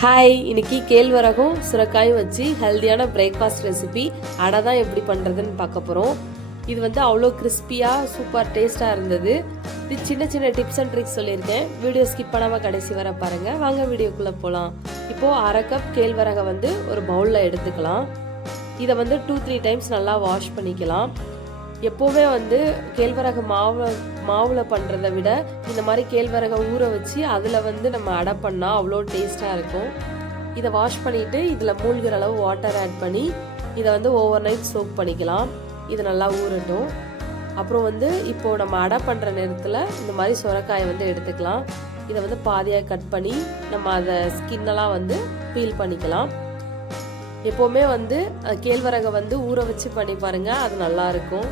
Hi, இன்னைக்கு கேழ்வரகும் சுரக்காயும் வச்சு ஹெல்த்தியான பிரேக்ஃபாஸ்ட் ரெசிபி அடை தான் எப்படி பண்ணுறதுன்னு பார்க்க போகிறோம். இது வந்து அவ்வளோ கிறிஸ்பியாக சூப்பர் டேஸ்ட்டாக இருந்தது. இது சின்ன சின்ன டிப்ஸ் அண்ட் ட்ரிக்ஸ் சொல்லியிருக்கேன். வீடியோ ஸ்கிப் பண்ணாமல் கடைசி வர பாருங்கள். வாங்க வீடியோக்குள்ளே போகலாம். இப்போது 1/2 கப் கேழ்வரகை வந்து ஒரு பவுலில் எடுத்துக்கலாம். இதை வந்து 2-3 டைம்ஸ் நல்லா வாஷ் பண்ணிக்கலாம். எப்போவுமே வந்து கேழ்வரகு மாவில் பண்ணுறதை விட இந்த மாதிரி கேழ்வரகை ஊற வச்சு அதில் வந்து நம்ம அடை பண்ணால் அவ்வளோ டேஸ்ட்டாக இருக்கும். இதை வாஷ் பண்ணிவிட்டு இதில் மூழ்கிற அளவு வாட்டர் ஆட் பண்ணி இதை வந்து ஓவர் நைட் சோக் பண்ணிக்கலாம். இது நல்லா ஊறட்டும். அப்புறம் வந்து இப்போது நம்ம அடை பண்ணுற நேரத்தில் இந்த மாதிரி சுரைக்காயை வந்து எடுத்துக்கலாம். இதை வந்து பாதியாக கட் பண்ணி நம்ம அதை ஸ்கின்னெல்லாம் வந்து பீல் பண்ணிக்கலாம். எப்போவுமே வந்து கேழ்வரகை வந்து ஊற வச்சு பண்ணி பாருங்கள், அது நல்லாயிருக்கும்.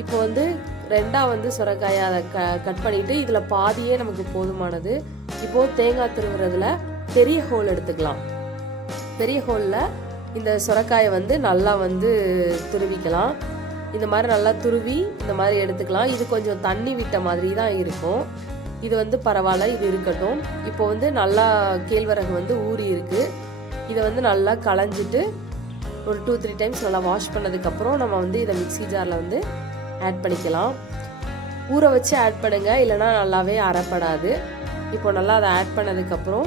இப்போ வந்து 2 வந்து சுரைக்காயை அதை கட் பண்ணிவிட்டு இதில் பாதியே நமக்கு போதுமானது. இப்போது தேங்காய் துருவுறதுல பெரிய ஹோல் எடுத்துக்கலாம். பெரிய ஹோலில் இந்த சுரைக்காயை வந்து நல்லா வந்து துருவிக்கலாம். இந்த மாதிரி நல்லா துருவி இந்த மாதிரி எடுத்துக்கலாம். இது கொஞ்சம் தண்ணி விட்ட மாதிரி தான் இருக்கும். இது வந்து பரவாயில்ல, இது இருக்கட்டும். இப்போ வந்து நல்லா கேழ்வரகு வந்து ஊறி இருக்குது. இதை வந்து நல்லா களைஞ்சிட்டு ஒரு 2-3 டைம்ஸ் நல்லா வாஷ் பண்ணதுக்கப்புறம் நம்ம வந்து இதை மிக்ஸி ஜாரில் வந்து ஆட் பண்ணிக்கலாம். ஊற வச்சு ஆட் பண்ணுங்கள், இல்லைனா நல்லாவே அரைப்படாது. இப்போ நல்லா அதை ஆட் பண்ணதுக்கப்புறம்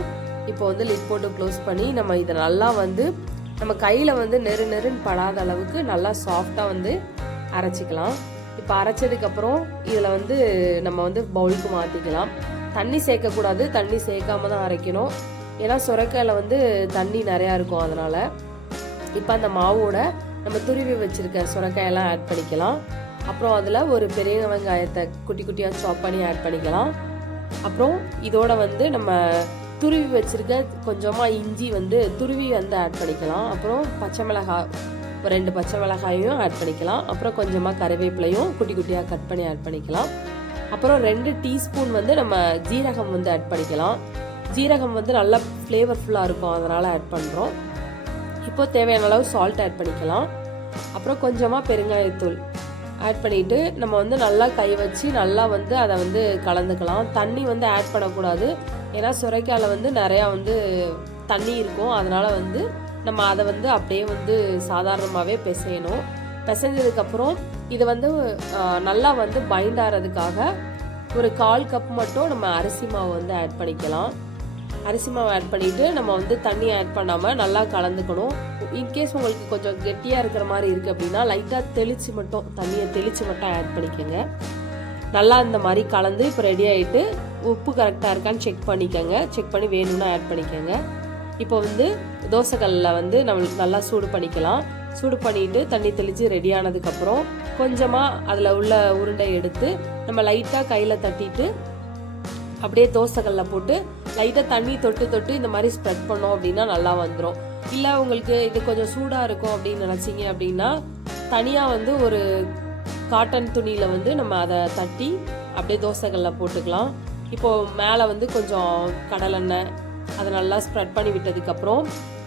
இப்போ வந்து லிட் போட்டு க்ளோஸ் பண்ணி நம்ம இதை நல்லா வந்து நம்ம கையில் வந்து நெருன்னு படாத அளவுக்கு நல்லா சாஃப்டாக வந்து அரைச்சிக்கலாம். இப்போ அரைச்சதுக்கப்புறம் இதில் வந்து நம்ம வந்து பவுலுக்கு மாற்றிக்கலாம். தண்ணி சேர்க்கக்கூடாது, தண்ணி சேர்க்காம தான் அரைக்கணும். ஏன்னா சுரைக்காயில் வந்து தண்ணி நிறையா இருக்கும். அதனால் இப்போ அந்த மாவோட நம்ம துருவி வச்சுருக்க சுரைக்காயெல்லாம் ஆட் பண்ணிக்கலாம். அப்புறம் அதில் ஒரு பெரிய வெங்காயத்தை குட்டி குட்டியாக சாப் பண்ணி ஆட் பண்ணிக்கலாம். அப்புறம் இதோட வந்து நம்ம துருவி வச்சுருக்க கொஞ்சமாக இஞ்சி வந்து துருவி வந்து ஆட் பண்ணிக்கலாம். அப்புறம் பச்சை மிளகாய் 2 பச்சை மிளகாயும் ஆட் பண்ணிக்கலாம். அப்புறம் கொஞ்சமாக கறிவேப்பிலையும் குட்டி குட்டியாக கட் பண்ணி ஆட் பண்ணிக்கலாம். அப்புறம் 2 டீஸ்பூன் வந்து நம்ம ஜீரகம் வந்து ஆட் பண்ணிக்கலாம். ஜீரகம் வந்து நல்லா ஃப்ளேவர்ஃபுல்லாக இருக்கும், அதனால் ஆட் பண்ணுறோம். இப்போ தேவையான அளவு சால்ட் ஆட் பண்ணிக்கலாம். அப்புறம் கொஞ்சமாக பெருங்காயத்தூள் ஆட் பண்ணிவிட்டு நம்ம வந்து நல்லா கை வச்சு நல்லா வந்து அதை வந்து கலந்துக்கலாம். தண்ணி வந்து ஆட் பண்ணக்கூடாது, ஏன்னா சுரைக்காயில் வந்து நிறையா வந்து தண்ணி இருக்கும். அதனால் வந்து நம்ம அதை வந்து அப்படியே வந்து சாதாரணமாகவே பிசையணும். பிசைஞ்சதுக்கப்புறம் இது வந்து நல்லா வந்து பைண்ட் ஆகிறதுக்காக ஒரு 1/4 கப் மட்டும் நம்ம அரிசி மாவு வந்து ஆட் பண்ணிக்கலாம். அரிசி மாவு ஆட் பண்ணிவிட்டு நம்ம வந்து தண்ணி ஆட் பண்ணாமல் நல்லா கலந்துக்கணும். இன்கேஸ் உங்களுக்கு கொஞ்சம் கெட்டியாக இருக்கிற மாதிரி இருக்குது அப்படின்னா லைட்டாக தண்ணியை தெளித்து மட்டும் ஆட் பண்ணிக்கோங்க. நல்லா இந்த மாதிரி கலந்து இப்போ ரெடி ஆகிட்டு உப்பு கரெக்டாக இருக்கான்னு செக் பண்ணிக்கோங்க. செக் பண்ணி வேணும்னா ஆட் பண்ணிக்கோங்க. இப்போ வந்து தோசைக்கல்லில் வந்து நம்மளுக்கு நல்லா சூடு பண்ணிக்கலாம். சூடு பண்ணிவிட்டு தண்ணி தெளித்து ரெடி ஆனதுக்கப்புறம் கொஞ்சமாக அதில் உள்ள உருண்டை எடுத்து நம்ம லைட்டாக கையில் தட்டிட்டு அப்படியே தோசைக்கல்லில் போட்டு லைட்டாக தண்ணி தொட்டு இந்த மாதிரி ஸ்ப்ரெட் பண்ணோம் அப்படின்னா நல்லா வந்துடும். இல்லை உங்களுக்கு இது கொஞ்சம் சூடாக இருக்கும் அப்படின்னு நினச்சிங்க அப்படின்னா தனியாக வந்து ஒரு காட்டன் துணியில் வந்து நம்ம அதை தட்டி அப்படியே தோசைக்கல்லில் போட்டுக்கலாம். இப்போது மேலே வந்து கொஞ்சம் கடலெண்ணெய் அதை நல்லா ஸ்ப்ரெட் பண்ணி விட்டதுக்கப்புறம்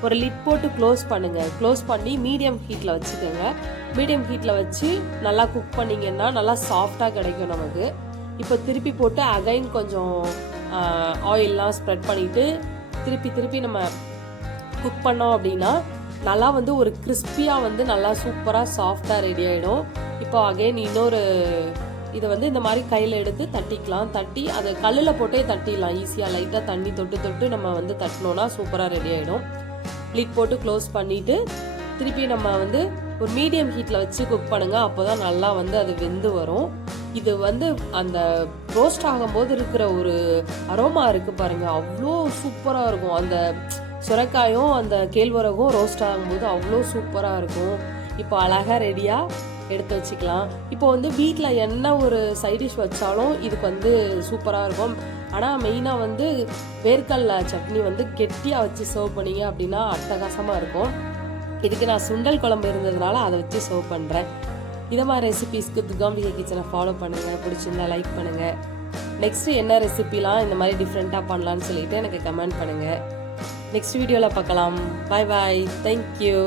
ஒரு லிட் போட்டு க்ளோஸ் பண்ணுங்கள். க்ளோஸ் பண்ணி மீடியம் ஹீட்டில் வச்சுக்கோங்க. மீடியம் ஹீட்டில் வச்சு நல்லா குக் பண்ணிங்கன்னா நல்லா சாஃப்டாக கிடைக்கும் நமக்கு. இப்போ திருப்பி போட்டு அகைன் கொஞ்சம் ஆயிலெலாம் ஸ்ப்ரெட் பண்ணிவிட்டு திருப்பி நம்ம குக் பண்ணோம் அப்படின்னா நல்லா வந்து ஒரு கிறிஸ்பியாக வந்து நல்லா சூப்பராக சாஃப்டாக ரெடி ஆகிடும். இப்போ அகைன் இன்னொரு இதை வந்து இந்த மாதிரி கையில் எடுத்து தட்டிக்கலாம். தட்டி அதை கல்லில் போட்டே தட்டிடலாம் ஈஸியாக. லைட்டாக தண்ணி தொட்டு நம்ம வந்து தட்டினோன்னா சூப்பராக ரெடி ஆகிடும். லிட் போட்டு க்ளோஸ் பண்ணிவிட்டு திருப்பி நம்ம வந்து ஒரு மீடியம் ஹீட்டில் வச்சு குக் பண்ணுங்கள். அப்போ தான் நல்லா வந்து அது வெந்து வரும். இது வந்து அந்த ரோஸ்ட் ஆகும்போது இருக்கிற ஒரு அரோமா இருக்குது பாருங்கள், அவ்வளோ சூப்பராக இருக்கும். அந்த சுரைக்காயும் அந்த கேழ்வரகும் ரோஸ்ட் ஆகும்போது அவ்வளோ சூப்பராக இருக்கும். இப்போ அழகாக ரெடியாக எடுத்து வச்சுக்கலாம். இப்போ வந்து வீட்டில் என்ன ஒரு சைட் டிஷ் வச்சாலும் இதுக்கு வந்து சூப்பராக இருக்கும். ஆனால் மெயினாக வந்து வேர்க்கடலை சட்னி வந்து கெட்டியாக வச்சு சர்வ் பண்ணிங்க அப்படின்னா அட்டகாசமாக இருக்கும். இதுக்கு நான் சுண்டல் குழம்பு இருந்ததுனால அதை வச்சு சர்வ் பண்ணுறேன். இதை மாதிரி ரெசிபீஸ்க்கு துர்காம்பிகை கிச்சனை ஃபாலோ பண்ணுங்கள். பிடிச்சிருந்தா லைக் பண்ணுங்கள். நெக்ஸ்ட்டு என்ன ரெசிபிலாம் இந்த மாதிரி டிஃப்ரெண்ட்டாக பண்ணலான்னு சொல்லிவிட்டு எனக்கு கமெண்ட் பண்ணுங்கள். நெக்ஸ்ட் வீடியோவில் பார்க்கலாம். பாய் பாய், தேங்க்யூ.